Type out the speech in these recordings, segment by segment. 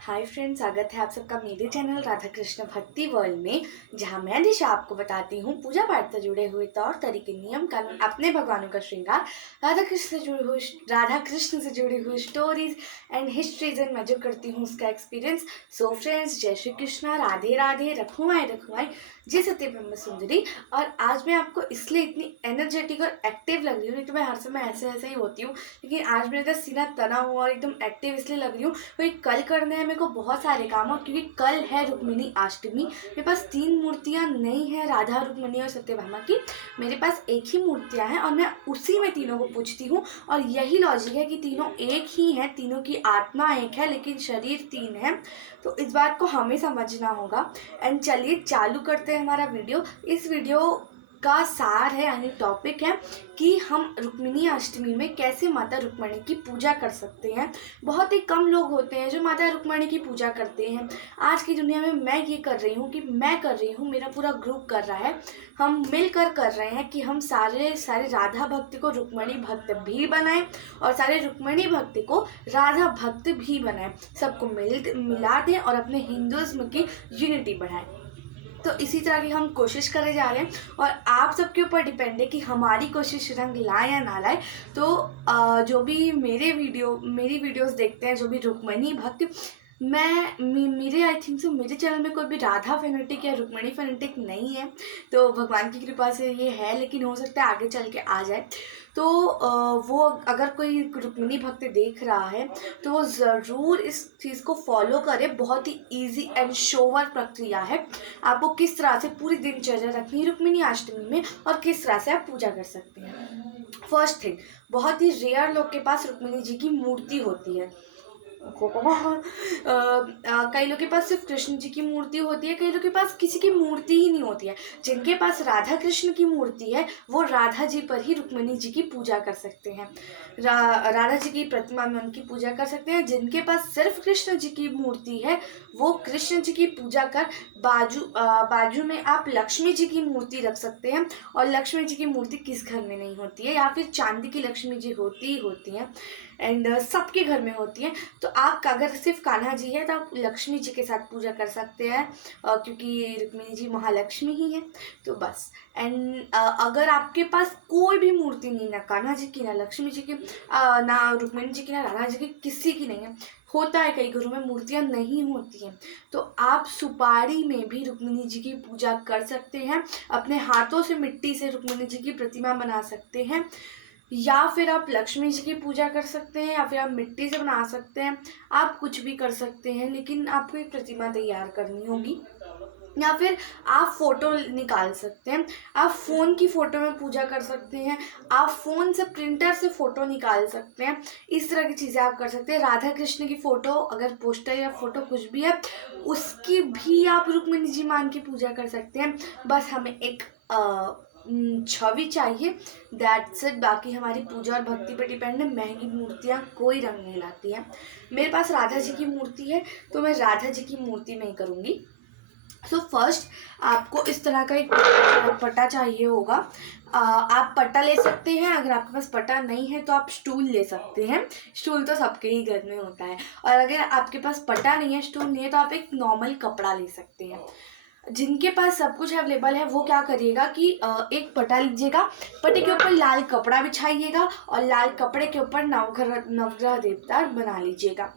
Hi friends, स्वागत है आप सबका मेरे चैनल राधा कृष्ण भक्ति वर्ल्ड में, जहां मैं दिशा आपको बताती हूं पूजा पाठ से जुड़े हुए तौर तरीके, नियम कानून, अपने भगवानों का श्रृंगार, राधा कृष्ण से जुड़ी हुई स्टोरीज एंड हिस्ट्रीज एंड मैं जो करती हूँ उसका एक्सपीरियंस। सो फ्रेंड्स, जय श्री कृष्णा, राधे राधे, रखुमाई जय सत्य ब्रह्म सुंदरी। और आज मैं आपको इसलिए इतनी एनर्जेटिक और एक्टिव लग रही हूँ, नहीं तो मैं हर समय ऐसे ही होती हूँ, लेकिन आज मेरा सीना तना हुआ और एकदम एक्टिव इसलिए लग रही हूँ क्योंकि कल करने हैं मेरे को बहुत सारे काम, और क्योंकि कल है रुक्मिणी अष्टमी। मेरे पास 3 मूर्तियाँ नहीं है, राधा, रुक्मिणी और सत्यभामा की। मेरे पास एक ही मूर्तियाँ हैं और मैं उसी में तीनों को पूछती हूँ। और यही लॉजिक है कि तीनों एक ही हैं, तीनों की आत्मा एक है लेकिन शरीर 3 है। तो इस बात को हमें समझना होगा। एंड चलिए चालू करते हैं हमारा वीडियो। इस वीडियो का सार है, यानी टॉपिक है कि हम रुक्मिणी अष्टमी में कैसे माता रुक्मिणी की पूजा कर सकते हैं। बहुत ही कम लोग होते हैं जो माता रुक्मिणी की पूजा करते हैं। आज की दुनिया में मैं ये कर रही हूँ कि मैं कर रही हूँ, मेरा पूरा ग्रुप कर रहा है, हम मिलकर कर रहे हैं कि हम सारे राधा भक्त को रुक्मिणी भक्त भी बनाएं और सारे रुक्मिणी भक्त को राधा भक्त भी बनाएं, सबको मिला दें और अपने हिंदुइज्म की यूनिटी बढ़ाएं। तो इसी तरह की हम कोशिश करे जा रहे हैं और आप सबके ऊपर डिपेंड है कि हमारी कोशिश रंग लाए या ना लाए। तो जो भी मेरी वीडियोस देखते हैं, जो भी रुक्मिणी भक्त, मेरे आई थिंक सो मेरे चैनल में कोई भी राधा फेनेटिक या रुक्मिणी फेनेटिक नहीं है, तो भगवान की कृपा से ये है, लेकिन हो सकता है आगे चल के आ जाए। तो वो अगर कोई रुक्मिणी भक्त देख रहा है तो वो ज़रूर इस चीज़ को फॉलो करे। बहुत ही इजी एंड शोवर प्रक्रिया है। आपको किस तरह से पूरी दिनचर्या रखनी है रुक्मिणी अष्टमी में और किस तरह से आप पूजा कर सकते हैं। फर्स्ट थिंग, बहुत ही रेयर लोग के पास रुक्मिणी जी की मूर्ति होती है। कई लोग के पास सिर्फ कृष्ण जी की मूर्ति होती है, कई लोग के पास किसी की मूर्ति ही नहीं होती है। जिनके पास राधा कृष्ण की मूर्ति है वो राधा जी पर ही रुक्मिणी जी की पूजा कर सकते हैं, राधा जी की प्रतिमा में उनकी पूजा कर सकते हैं। जिनके पास सिर्फ कृष्ण जी की मूर्ति है वो कृष्ण जी की पूजा कर बाजू में आप लक्ष्मी जी की मूर्ति रख सकते हैं। और लक्ष्मी जी की मूर्ति किस घर में नहीं होती है, या फिर चांदी की लक्ष्मी जी होती है एंड सबके घर में होती है। तो आप अगर सिर्फ कान्हा जी है तो आप लक्ष्मी जी के साथ पूजा कर सकते हैं, क्योंकि रुक्मिणी जी महालक्ष्मी ही है। तो बस। एंड अगर आपके पास कोई भी मूर्ति नहीं, ना कान्हा जी की, ना लक्ष्मी जी की, ना रुक्मिणी जी की, ना राधा जी की, किसी की नहीं है, होता है कई घरों में मूर्तियाँ नहीं होती हैं, तो आप सुपारी में भी रुक्मिणी जी की पूजा कर सकते हैं। अपने हाथों से मिट्टी से रुक्मिणी जी की प्रतिमा बना सकते हैं, या फिर आप लक्ष्मी जी की पूजा कर सकते हैं, या फिर आप मिट्टी से बना सकते हैं। आप कुछ भी कर सकते हैं, लेकिन आपको एक प्रतिमा तैयार करनी होगी, या फिर आप फ़ोटो निकाल सकते हैं। आप फ़ोन की फ़ोटो में पूजा कर सकते हैं, आप फ़ोन से प्रिंटर से फ़ोटो निकाल सकते हैं। इस तरह की चीज़ें आप कर सकते हैं। राधा कृष्ण की फ़ोटो, अगर पोस्टर या फ़ोटो कुछ भी है, उसकी भी आप रुक्मिणी जी मान की पूजा कर सकते हैं। बस हमें एक छवि चाहिए, दैट्स इट। बाकी हमारी पूजा और भक्ति पर डिपेंड है। महंगी मूर्तियाँ कोई रंग नहीं लाती हैं। मेरे पास राधा जी की मूर्ति है तो मैं राधा जी की मूर्ति में ही करूँगी। सो फर्स्ट आपको इस तरह का एक पट्टा चाहिए होगा। आप पट्टा ले सकते हैं, अगर आपके पास पट्टा नहीं है तो आप स्टूल ले सकते हैं। स्टूल तो सबके ही घर में होता है। और अगर आपके पास पट्टा नहीं है, स्टूल नहीं है, तो आप एक नॉर्मल कपड़ा ले सकते हैं। जिनके पास सब कुछ अवेलेबल है वो क्या करिएगा कि एक पट्टा लीजिएगा, पट्टे के ऊपर लाल कपड़ा बिछाइएगा और लाल कपड़े के ऊपर नवग्रह देवता बना लीजिएगा।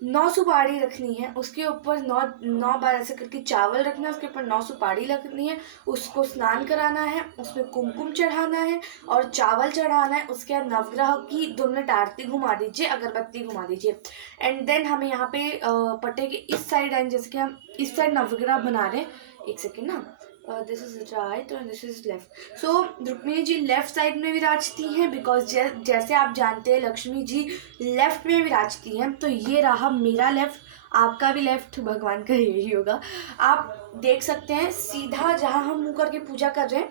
9 सुपारी रखनी है, उसके ऊपर 9 बार ऐसे करके चावल रखना है, उसके ऊपर 9 सुपारी रखनी है, उसको स्नान कराना है, उसमें कुमकुम चढ़ाना है और चावल चढ़ाना है। उसके बाद नवग्रह की 2 मिनट आरती घुमा दीजिए, अगरबत्ती घुमा दीजिए। एंड देन हमें यहाँ पे पट्टे के इस साइड एंड जैसे कि हम इस साइड नवग्रह बना रहे हैं, एक सेकेंड ना, दिस इज राइट और this is left. So Rukmini ji left side में विराजती हैं, बिकॉज जैसे आप जानते हैं लक्ष्मी जी लेफ्ट में विराजती हैं। तो ये रहा मेरा लेफ्ट, आपका भी लेफ्ट, भगवान का यही होगा। आप देख सकते हैं सीधा जहाँ हम मुँह करके पूजा कर रहे हैं,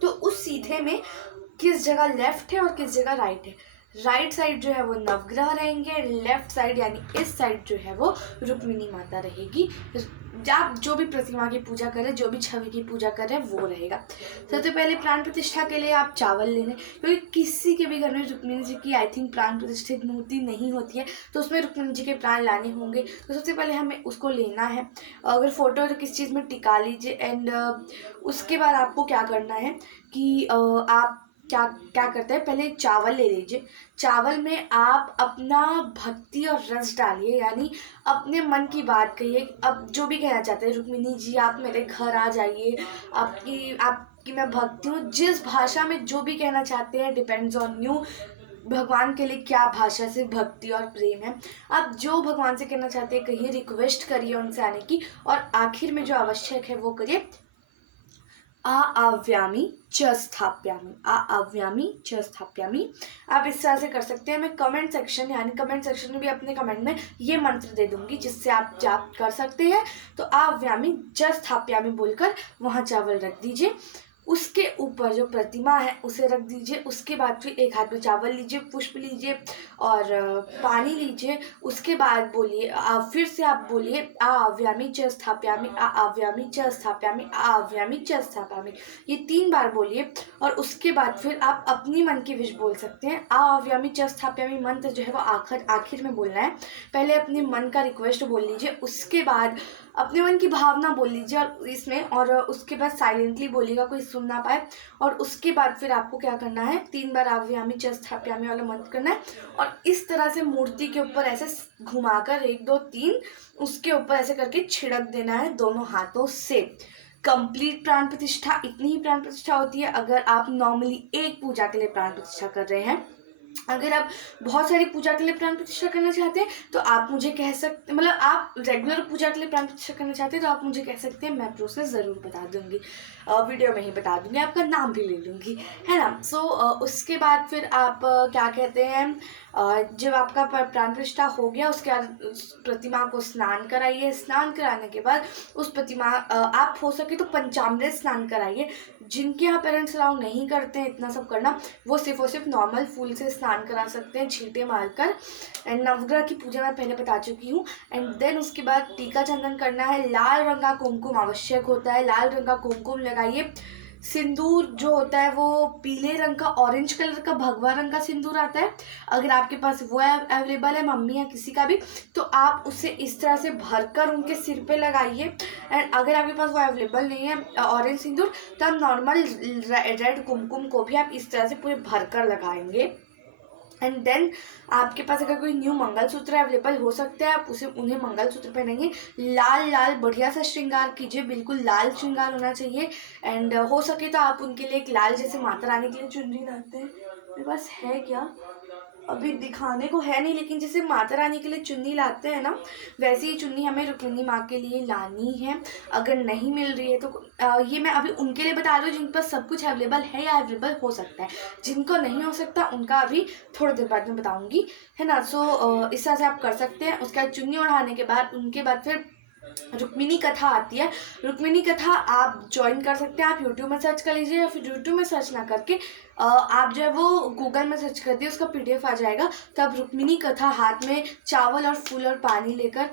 तो उस सीधे में किस जगह लेफ्ट है और किस जगह राइट है। राइट साइड जो है वो नवग्रह रहेंगे, लेफ्ट साइड यानी इस साइड जो है वो रुक्मिणी माता रहेगी। आप जो भी प्रतिमा की पूजा करें, जो भी छवि की पूजा करें वो रहेगा। सबसे पहले प्राण प्रतिष्ठा के लिए आप चावल ले लें, क्योंकि किसी के भी घर में रुक्मिणी जी की आई थिंक प्राण प्रतिष्ठित मूर्ति नहीं होती है, तो उसमें रुक्मिणी जी के प्राण लाने होंगे। तो सबसे पहले हमें उसको लेना है। अगर फोटो है तो किसी चीज़ में टिका लीजिए। एंड उसके बाद आपको क्या करना है कि आप क्या क्या करते हैं, पहले चावल ले लीजिए। चावल में आप अपना भक्ति और रस डालिए, यानी अपने मन की बात कहिए। अब जो भी कहना चाहते हैं, रुक्मिणी जी आप मेरे घर आ जाइए, आपकी मैं भक्ति हूँ, जिस भाषा में जो भी कहना चाहते हैं, डिपेंड्स ऑन यू। भगवान के लिए क्या भाषा से भक्ति और प्रेम है, आप जो भगवान से कहना चाहते हैं कहिए, रिक्वेस्ट करिए उनसे आने की। और आखिर में जो आवश्यक है वो करिए, आव्यामी च स्थाप्यामी, आव्यामी च स्थाप्यामी। आप इस तरह से कर सकते हैं। मैं कमेंट सेक्शन में भी अपने कमेंट में ये मंत्र दे दूंगी, जिससे आप जाप कर सकते हैं। तो आव्यामी च स्थाप्यामी बोलकर वहाँ चावल रख दीजिए। उसके ऊपर जो प्रतिमा है उसे रख दीजिए। उसके बाद फिर एक हाथ में चावल लीजिए, पुष्प लीजिए और पानी लीजिए। उसके बाद बोलिए, फिर से आप बोलिए, आव्यामी च स्थाप्यामी, आव्यामी च स्थाप्यामी, आव्यामी च स्थाप्यामी। ये 3 बार बोलिए। और उसके बाद फिर आप अपनी मन की विश बोल सकते हैं। आव्यामी च स्थाप्यामी मंत्र जो है वो आखिर में बोलना है। पहले अपने मन का रिक्वेस्ट बोल लीजिए, उसके बाद अपने मन की भावना बोल लीजिए और इसमें, और उसके बाद साइलेंटली बोलिएगा, कोई सुन ना पाए। और उसके बाद फिर आपको क्या करना है, 3 बार आव्यामी च स्थाप्यामी वाला मंत्र करना है। और इस तरह से मूर्ति के ऊपर ऐसे घुमाकर 1 2 3 उसके ऊपर ऐसे करके छिड़क देना है दोनों हाथों से। कंप्लीट प्राण प्रतिष्ठा, इतनी ही प्राण प्रतिष्ठा होती है अगर आप नॉर्मली एक पूजा के लिए प्राण प्रतिष्ठा कर रहे हैं। अगर आप बहुत सारी पूजा के लिए प्राण प्रतिष्ठा करना चाहते हैं तो आप मुझे कह सकते, मतलब आप रेगुलर पूजा के लिए प्राण प्रतिष्ठा करना चाहते हैं तो आप मुझे कह सकते हैं, मैं प्रोसेस ज़रूर बता दूंगी, वीडियो में ही बता दूंगी, आपका नाम भी ले लूँगी, है ना। सो उसके बाद फिर आप क्या कहते हैं, जब आपका प्राण प्रतिष्ठा हो गया उसके बाद उस प्रतिमा को स्नान कराइए। स्नान कराने के बाद उस प्रतिमा, आप हो सके तो पंचामृत स्नान कराइए। जिनके यहाँ पेरेंट्स अलाउ नहीं करते हैं इतना सब करना, वो सिर्फ और सिर्फ नॉर्मल फूल से स्नान करा सकते हैं, छींटे मारकर। एंड नवग्रह की पूजा मैं पहले बता चुकी हूँ। एंड देन उसके बाद टीका चंदन करना है। लाल रंग का कुमकुम आवश्यक होता है, लाल रंग का कुमकुम लगाइए। सिंदूर जो होता है वो पीले रंग का, ऑरेंज कलर का भगवा रंग का सिंदूर आता है। अगर आपके पास वो अवेलेबल है, मम्मी या किसी का भी, तो आप उसे इस तरह से भरकर उनके सिर पे लगाइए। एंड अगर आपके पास वो अवेलेबल नहीं है ऑरेंज सिंदूर, तो आप नॉर्मल रेड कुमकुम को भी आप इस तरह से पूरे भरकर लगाएंगे। एंड देन आपके पास अगर कोई न्यू मंगलसूत्र अवेलेबल हो सकता है, आप उन्हें मंगलसूत्र पहनेंगे। लाल लाल बढ़िया सा श्रृंगार कीजिए, बिल्कुल लाल श्रृंगार होना चाहिए। एंड हो सके तो आप उनके लिए एक लाल, जैसे माता रानी के लिए चुनरी लाते हैं, मेरे पास है क्या अभी दिखाने को है नहीं, लेकिन जैसे माता रानी के लिए चुन्नी लाते हैं ना, वैसे ही चुन्नी हमें रुक्मिणी माँ के लिए लानी है। अगर नहीं मिल रही है तो ये मैं अभी उनके लिए बता रही हूँ जिन पर सब कुछ अवेलेबल है या अवेलेबल हो सकता है। जिनको नहीं हो सकता उनका अभी थोड़ी देर बाद में बताऊँगी, है ना। सो इस तरह से आप कर सकते हैं। उसके बाद चुन्नी ओढ़ाने के बाद उनके बाद फिर रुक्मिणी कथा आती है। रुक्मिणी कथा आप ज्वाइन कर सकते हैं, आप यूट्यूब में सर्च कर लीजिए, या फिर यूट्यूब में सर्च ना करके आप जो है वो गूगल में सर्च कर दिए, उसका PDF आ जाएगा। तब रुक्मिणी कथा हाथ में चावल और फूल और पानी लेकर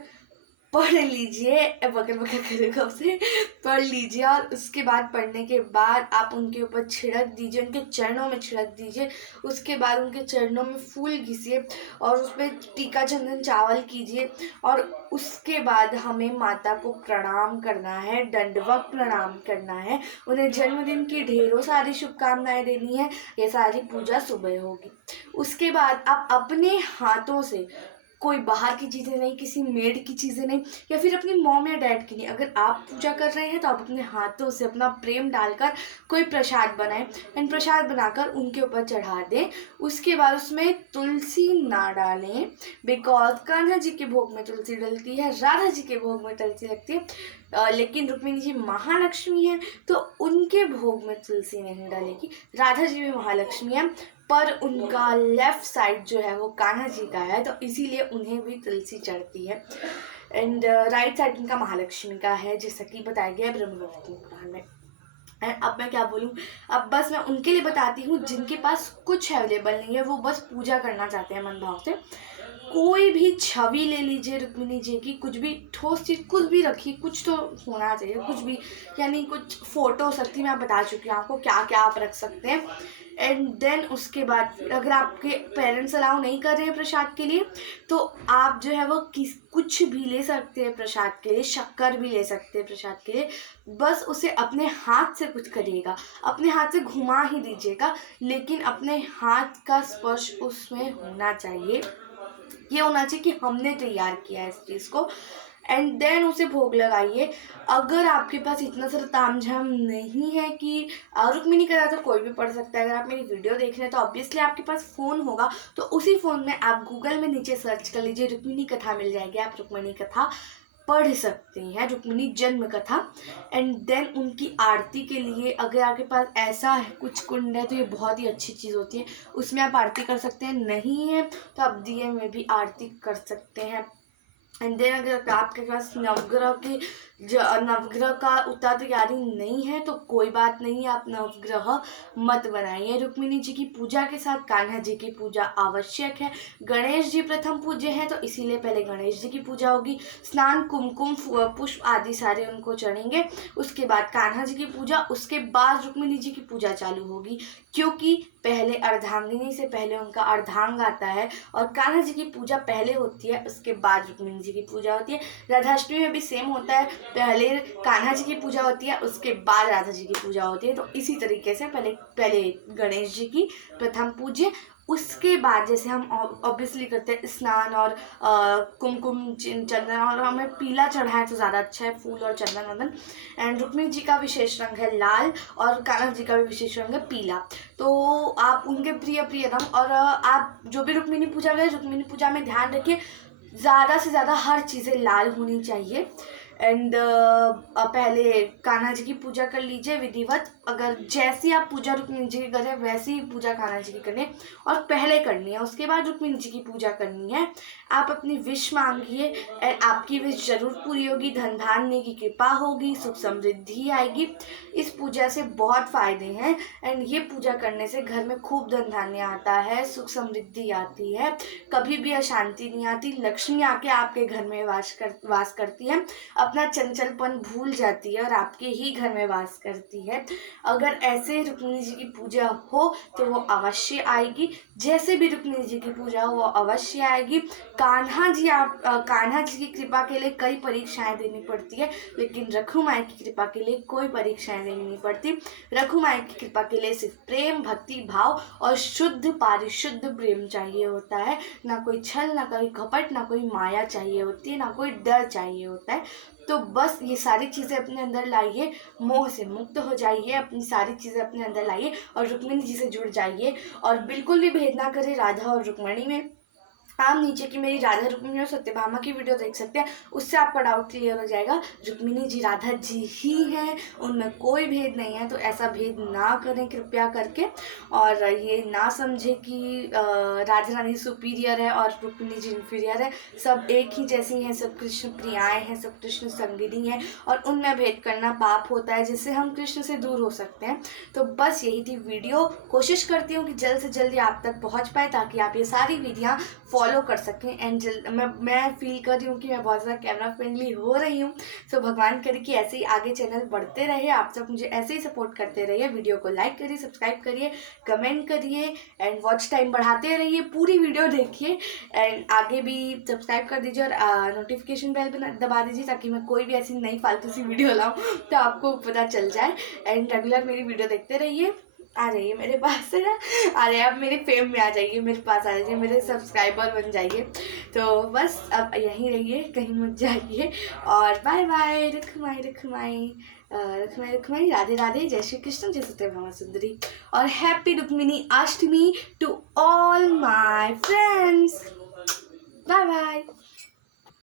पढ़ लीजिए, बकर बकर करे कब से पढ़ लीजिए। और उसके बाद पढ़ने के बाद आप उनके ऊपर छिड़क दीजिए, उनके चरणों में छिड़क दीजिए। उसके बाद उनके चरणों में फूल घिसिए और उस पर टीका चंदन चावल कीजिए। और उसके बाद हमें माता को प्रणाम करना है, दंडवत प्रणाम करना है, उन्हें जन्मदिन की ढेरों सारी शुभकामनाएं देनी है। ये सारी पूजा सुबह होगी। उसके बाद आप अपने हाथों से, कोई बाहर की चीज़ें नहीं, किसी मेड की चीज़ें नहीं, या फिर अपनी मॉम या डैड की नहीं, अगर आप पूजा कर रहे हैं तो आप अपने हाथों से अपना प्रेम डालकर कोई प्रसाद बनाएं एंड प्रसाद बनाकर उनके ऊपर चढ़ा दें। उसके बाद उसमें तुलसी ना डालें, बिकॉज कान्हा जी के भोग में तुलसी डलती है, राधा जी के भोग में तुलसी लगती है, लेकिन रुक्मिणी जी महालक्ष्मी है तो उनके भोग में तुलसी नहीं डालेगी। राधा जी भी महालक्ष्मी है पर उनका लेफ्ट साइड जो है वो कान्हा जी का है, तो इसीलिए उन्हें भी तुलसी चढ़ती है। एंड राइट साइड उनका महालक्ष्मी का है, जैसा कि बताया गया ब्रह्मवती पुराण में। एंड अब मैं क्या बोलूँ, अब बस मैं उनके लिए बताती हूँ जिनके पास कुछ अवेलेबल नहीं है, वो बस पूजा करना चाहते हैं मन भाव से। कोई भी छवि ले लीजिए रुक्मिणी जी की, कुछ भी ठोस चीज़ कुछ भी रखिए, कुछ तो होना चाहिए, कुछ भी, यानी कुछ फ़ोटो हो सकती है, मैं बता चुकी हूँ आपको क्या क्या आप रख सकते हैं। एंड देन उसके बाद अगर आपके पेरेंट्स अलाउ नहीं कर रहे हैं प्रसाद के लिए, तो आप जो है वो कुछ भी ले सकते हैं प्रसाद के लिए, शक्कर भी ले सकते हैं प्रसाद के लिए। बस उसे अपने हाथ से कुछ करिएगा, अपने हाथ से घुमा ही दीजिएगा, लेकिन अपने हाथ का स्पर्श उसमें होना चाहिए। ये होना चाहिए कि हमने तैयार किया है इस चीज़ को। एंड देन उसे भोग लगाइए। अगर आपके पास इतना सारा तामझाम नहीं है कि रुक्मिणी कथा तो कोई भी पढ़ सकता है, अगर आप मेरी वीडियो देख रहे हैं तो ऑब्वियसली आपके पास फ़ोन होगा, तो उसी फ़ोन में आप गूगल में नीचे सर्च कर लीजिए, रुक्मिणी कथा मिल जाएगी, आप रुक्मिणी कथा पढ़ सकते हैं, रुक्मिणी जन्म कथा। एंड देन उनकी आरती के लिए अगर आपके पास ऐसा है कुछ कुंड है तो ये बहुत ही अच्छी चीज़ होती है, उसमें आप आरती कर सकते हैं। नहीं है तो आप दिए में भी आरती कर सकते हैं। एंड देन अगर आपके पास नवग्रह का उतना तैयारी नहीं है तो कोई बात नहीं, आप नवग्रह मत बनाइए। रुक्मिणी जी की पूजा के साथ कान्हा जी की पूजा आवश्यक है। गणेश जी प्रथम पूज्य हैं तो इसीलिए पहले गणेश जी की पूजा होगी, स्नान कुमकुम पुष्प आदि सारे उनको चढ़ेंगे, उसके बाद कान्हा जी की पूजा, उसके बाद रुक्मिणी जी की पूजा चालू होगी, क्योंकि पहले अर्धांगिनी से पहले उनका अर्धांग आता है और कान्हा जी की पूजा पहले होती है, उसके बाद रुक्मिणी जी की पूजा होती है। राधाष्टमी में भी सेम होता है, पहले कान्हा जी की पूजा होती है, उसके बाद राधा जी की पूजा होती है। तो इसी तरीके से पहले गणेश जी की प्रथम पूज्य, उसके बाद जैसे हम ऑब्वियसली करते हैं स्नान और कुमकुम चंदन, और हमें पीला चढ़ाए तो ज़्यादा अच्छा है, फूल और चंदन वंदन। एंड रुक्मिणी जी का विशेष रंग है लाल और कान्हा जी का भी विशेष रंग है पीला, तो आप उनके प्रिय रंग, और आप जो भी रुक्मिणी पूजा करें, रुक्मिणी पूजा में ध्यान रखिए ज़्यादा से ज़्यादा हर चीज़ें लाल होनी चाहिए। एंड पहले कान्हा जी की पूजा कर लीजिए विधिवत, अगर जैसी आप पूजा रुक्मिणी जी की करें वैसी ही पूजा कान्हा जी की करनी है, और पहले करनी है, उसके बाद रुक्मिणी जी की पूजा करनी है। आप अपनी विश मांगिए एंड आपकी विश जरूर पूरी होगी, धन धान्य की कृपा होगी, सुख समृद्धि आएगी। इस पूजा से बहुत फ़ायदे हैं एंड ये पूजा करने से घर में खूब धन धान्य आता है, सुख समृद्धि आती है, कभी भी अशांति नहीं आती, लक्ष्मी आके आपके घर में वास करती है, अपना चंचलपन भूल जाती है और आपके ही घर में वास करती है। अगर ऐसे रुक्मिणी जी की पूजा हो तो वो अवश्य आएगी, जैसे भी रुक्मिणी जी की पूजा हो वो अवश्य आएगी। कान्हा जी की कृपा के लिए कई परीक्षाएं देनी पड़ती है, लेकिन रखुमाई की कृपा के लिए कोई परीक्षाएं देनी नहीं पड़ती। रखुमाई की कृपा के लिए सिर्फ प्रेम, भक्ति भाव और शुद्ध पारिशुद्ध प्रेम चाहिए होता है, ना कोई छल, ना कोई कपट, ना कोई माया चाहिए होती है, ना कोई डर चाहिए होता है। तो बस ये सारी चीज़ें अपने अंदर लाइए, मोह से मुक्त हो जाइए, अपनी सारी चीज़ें अपने अंदर लाइए और रुक्मिणी जी से जुड़ जाइए, और बिल्कुल भी भेद ना करें राधा और रुक्मिणी में। आप नीचे की मेरी राधा रुक्मिणी और सत्यभामा की वीडियो देख सकते हैं, उससे आपका डाउट क्लियर हो जाएगा। रुक्मिणी जी राधा जी ही हैं, उनमें कोई भेद नहीं है, तो ऐसा भेद ना करें कृपया करके, और ये ना समझे कि राधा रानी सुपीरियर है और रुक्मिणी जी इन्फीरियर है। सब एक ही जैसी हैं, सब कृष्ण प्रियाएँ हैं, सब कृष्ण संगिनी हैं, और उनमें भेद करना पाप होता है, जिससे हम कृष्ण से दूर हो सकते हैं। तो बस यही थी वीडियो, कोशिश करती हूँ कि जल्द से जल्दी आप तक पहुँच पाए ताकि आप ये सारी वीडियो फॉलो कर सकें। एंड मैं फील कर रही हूँ कि मैं बहुत ज़्यादा कैमरा फ्रेंडली हो रही हूँ, तो भगवान करे कि ऐसे ही आगे चैनल बढ़ते रहे, आप सब मुझे ऐसे ही सपोर्ट करते रहिए। वीडियो को लाइक करिए, सब्सक्राइब करिए, कमेंट करिए एंड वॉच टाइम बढ़ाते रहिए, पूरी वीडियो देखिए एंड आगे भी सब्सक्राइब कर दीजिए और नोटिफिकेशन बेल पर दबा दीजिए ताकि मैं कोई भी ऐसी नई फालतू सी वीडियो लाऊँ तो आपको पता चल जाए। एंड रेगुलर मेरी वीडियो देखते रहिए। आ जाइए मेरे पास है ना, आ जाइए आप मेरे फेम में, आ जाइए मेरे पास, आ जाइए मेरे सब्सक्राइबर बन जाइए। तो बस अब यहीं रहिए, कहीं मत जाइए, और बाय बाय। रुक्माई रुक्माई रुक्माई रुक्माई, राधे राधे, जय श्री कृष्ण, जय सत्यभामा सुंदरी, और happy Rukmini Ashtami to all my friends. Bye bye.